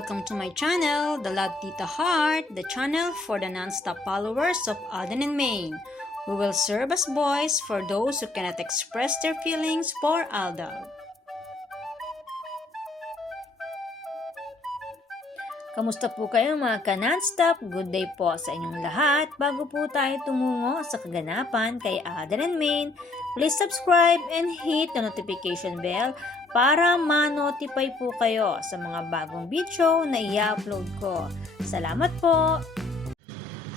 welcome to my channel, The Love Tita Heart, the channel for the non-stop followers of Alden and Maine, who will serve as voice for those who cannot express their feelings for Aldab. Kamusta po kayo mga ka-non-stop? Good day po sa inyong lahat. Bago po tayo tumungo sa kaganapan kay Alden and Maine, please subscribe and hit the notification bell para ma-notify po kayo sa mga bagong video na i-upload ko. Salamat po!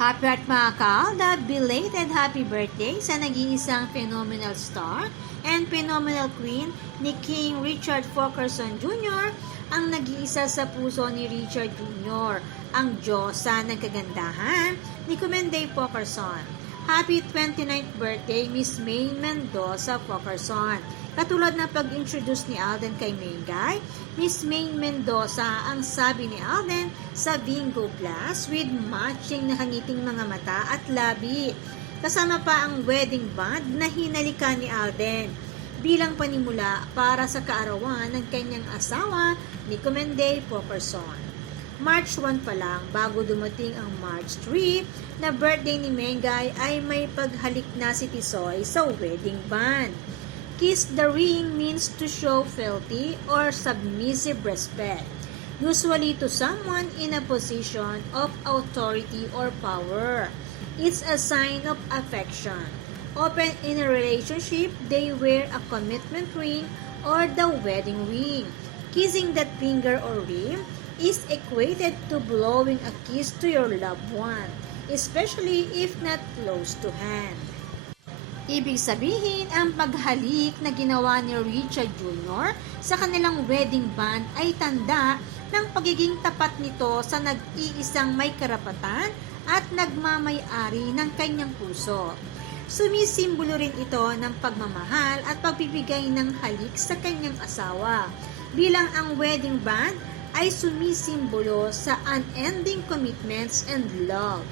Happy heart mga ka-Aldab! Belated happy birthday sa nag-iisang phenomenal star and phenomenal queen ni King Richard Fulkerson Jr., ang nag-iisa sa puso ni Richard Jr., ang Diyosa ng kagandahan ni Comenday Fulkerson. Happy 29th birthday, Miss Maine Mendoza Fulkerson. Katulad ng pag-introduce ni Alden kay Mengay, Miss Maine Mendoza ang sabi ni Alden sa Bingo Plus with matching na hangiting mga mata at labi. Kasama pa ang wedding band na hinalika ni Alden bilang panimula para sa kaarawan ng kanyang asawa ni Comenday Fulkerson. March 1 pa lang, bago dumating ang March 3 na birthday ni Mengay, ay may paghalik na si Tisoy sa wedding band. Kiss the ring means to show fealty or submissive respect, usually to someone in a position of authority or power. It's a sign of affection. Often in a relationship, they wear a commitment ring or the wedding ring. Kissing that finger or ring is equated to blowing a kiss to your loved one, especially if not close to hand. Ibig sabihin, ang paghalik na ginawa ni Richard Jr. sa kanilang wedding band ay tanda ng pagiging tapat nito sa nag-iisang may karapatan at nagmamay-ari ng kanyang puso. Sumisimbolo rin ito ng pagmamahal at pagbibigay ng halik sa kanyang asawa, bilang ang wedding band ay sumisimbolo sa unending commitments and love.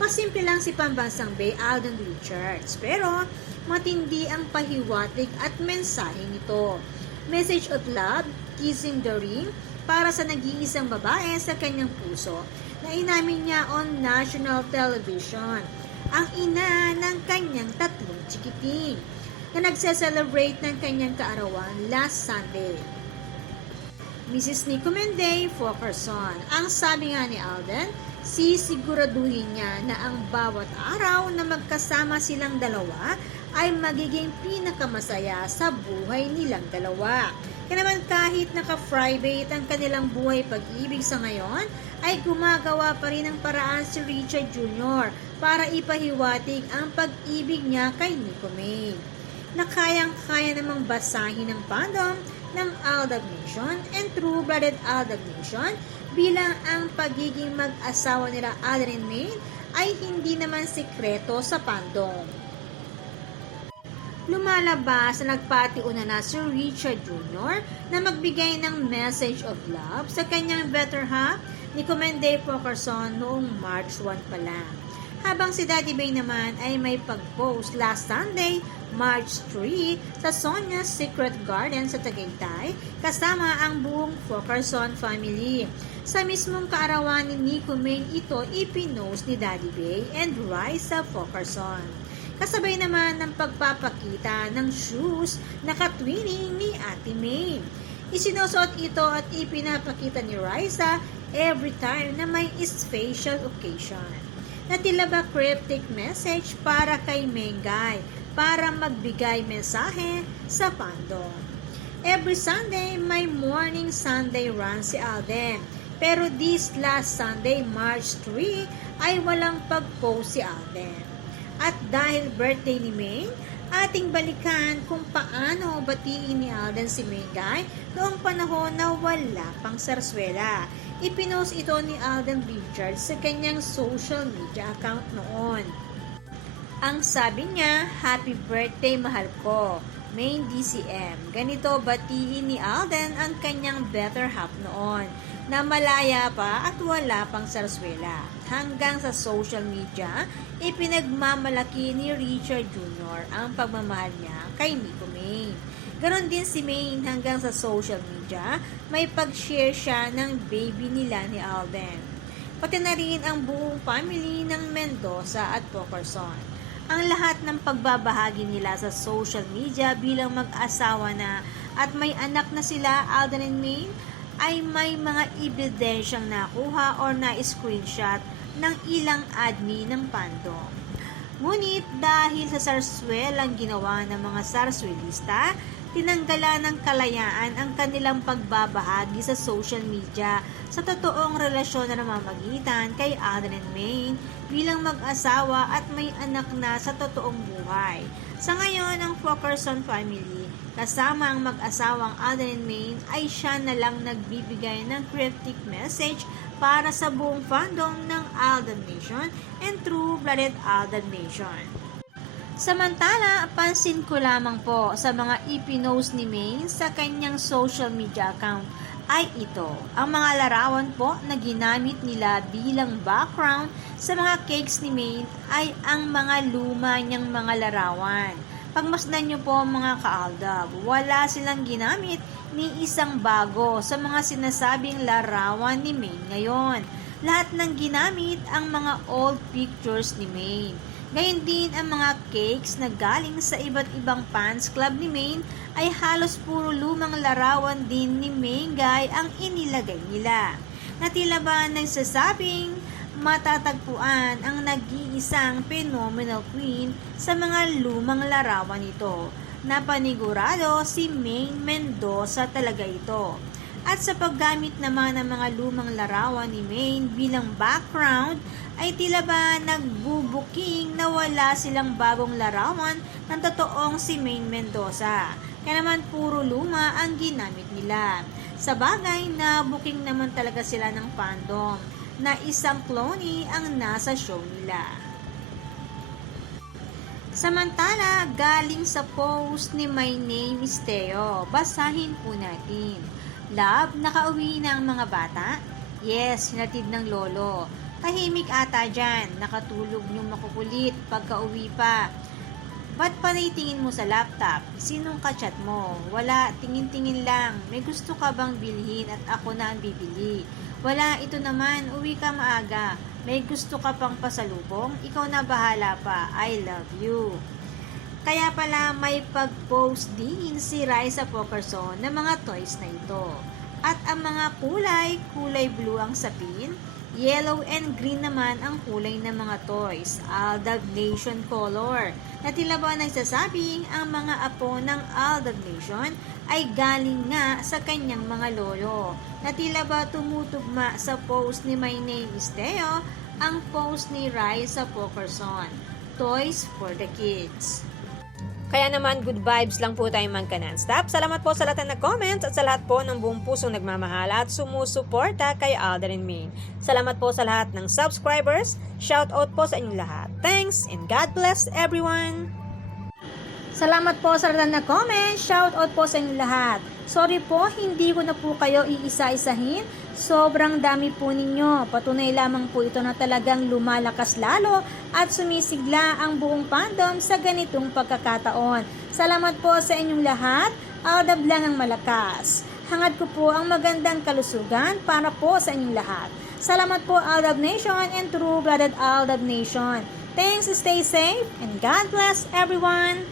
Pasimple lang si Pambansang Bay Alden Richards, pero matindi ang pahiwatig at mensahe nito. Message of love, kissing the ring, para sa nag-iisang babae sa kanyang puso na inamin niya on national television, ang ina ng kanyang tatlong chikiting na nagse-celebrate ng kanyang kaarawan last Sunday. Mrs. ni Comenday Fulkerson, ang sabi nga ni Alden, sisiguraduhin niya na ang bawat araw na magkasama silang dalawa ay magiging pinakamasaya sa buhay nilang dalawa. Kaya naman kahit naka-private ang kanilang buhay pag-ibig sa ngayon, ay gumagawa pa rin ng paraan si Richard Jr. para ipahiwatig ang pag-ibig niya kay Nico May, na kayang-kaya namang basahin ng fandom ng Aldab Nation and True-Blooded Aldab Nation bilang ang pagiging mag-asawa nila Alden and Maine ay hindi naman sikreto sa fandom. Lumalabas na nagpatiuna na si Richard Jr. na magbigay ng message of love sa kanyang better half ni Comenday Fulkerson noong March 1 pa lang. Habang si Daddy Bay naman ay may pag-post last Sunday, March 3, sa Sonia's Secret Garden sa Tagaytay, kasama ang buong Fulkerson family. Sa mismong kaarawan ni Nico May ito ipinost ni Daddy Bay and Raisa Fulkerson. Kasabay naman ng pagpapakita ng shoes na katwining ni Ate May. Isinusot ito at ipinapakita ni Raisa every time na may special occasion, na tila ba cryptic message para kay Mengay para magbigay mensahe sa fandom. Every Sunday, may morning Sunday run si Alden. Pero this last Sunday, March 3, ay walang pag-post si Alden. At dahil birthday ni May, ating balikan kung paano batiin ni Alden si Mengay noong panahon na wala pang sarswela. Ipinost ito ni Alden Richards sa kanyang social media account noon. Ang sabi niya, "Happy birthday mahal ko, Maine DCM." Ganito batiin ni Alden ang kanyang better half noon, na malaya pa at wala pang sarswela. Hanggang sa social media, ipinagmamalaki ni Richard Jr. ang pagmamahal niya kay Nico May. Ganon din si Maine hanggang sa social media, may pag-share siya ng baby nila ni Alden. Pati na rin ang buong family ng Mendoza at Pokerson. Ang lahat ng pagbabahagi nila sa social media bilang mag-asawa na at may anak na sila, Alden and Maine, ay may mga ebidensyang nakuha or na-screenshot ng ilang admin ng fandom. Ngunit dahil sa sarswelang ginawa ng mga sarswelista, tinanggalan ng kalayaan ang kanilang pagbabahagi sa social media sa totoong relasyon na namamagitan kay Alden and Maine bilang mag-asawa at may anak na sa totoong buhay. Sa ngayon, ang Pokerson family, kasama ang mag-asawang Alden and Maine, ay siya na lang nagbibigay ng cryptic message para sa buong fandom ng Alden Nation and True-Blooded Alden Nation. Samantala, pansin ko lamang po sa mga ipinost ni Maine sa kanyang social media account ay ito, ang mga larawan po na ginamit nila bilang background sa mga cakes ni Maine ay ang mga luma niyang mga larawan. Pagmasdan niyo po mga ka-Aldab, wala silang ginamit ni isang bago sa mga sinasabing larawan ni Maine ngayon. Lahat ng ginamit ang mga old pictures ni Maine. Gayon din ang mga cakes na galing sa iba't ibang fans club ni Maine ay halos puro lumang larawan din ni Maine Guy ang inilagay nila. Na tila ba nagsasabing matatagpuan ang nag-iisang phenomenal queen sa mga lumang larawan nito. Napanigurado si Maine Mendoza talaga ito. At sa paggamit naman ng mga lumang larawan ni Maine bilang background, ay tila ba nagbubuking na wala silang bagong larawan ng totoong si Maine Mendoza. Kaya naman puro luma ang ginamit nila. Sa bagay na booking naman talaga sila ng fandom na isang clone ang nasa show nila. Samantala, galing sa post ni My Name is Teo, basahin po natin. Love, nakauwi na ang mga bata? Yes, hinatid ng lolo. Tahimik ata dyan, nakatulog niyong makukulit pagka-uwi pa. Ba't panitingin mo sa laptop? Sinong kachat mo? Wala, tingin-tingin lang. May gusto ka bang bilhin at ako na ang bibili? Wala, ito naman, uwi ka maaga. May gusto ka pang pasalubong? Ikaw na bahala pa. I love you. Kaya pala may pag-post din si Raisa Pokerson ng mga toys na ito. At ang mga kulay blue ang sapin, yellow and green naman ang kulay ng mga toys, Aldab Nation color. Na tila ba nagsasabing ang mga apo ng Aldab Nation ay galing nga sa kanyang mga lolo. Na tila ba tumutugma sa post ni My Name is Teo ang post ni Raisa Pokerson, Toys for the Kids. Kaya naman, good vibes lang po tayo magka-non-stop. Salamat po sa lahat na nag-comments at sa lahat po ng buong pusong nagmamahal at sumusuporta kay Alden and Maine. Salamat po sa lahat ng subscribers. Shout out po sa inyong lahat. Thanks and God bless everyone! Salamat po sa lahat na nag-comment. Shout out po sa inyong lahat. Sorry po, hindi ko na po kayo iisa-isahin. Sobrang dami po ninyo. Patunay lamang po ito na talagang lumalakas lalo at sumisigla ang buong fandom sa ganitong pagkakataon. Salamat po sa inyong lahat. Aldab lang ang malakas. Hangad ko po ang magandang kalusugan para po sa inyong lahat. Salamat po Aldab Nation and True-Blooded Aldab Nation. Thanks, stay safe, and God bless everyone!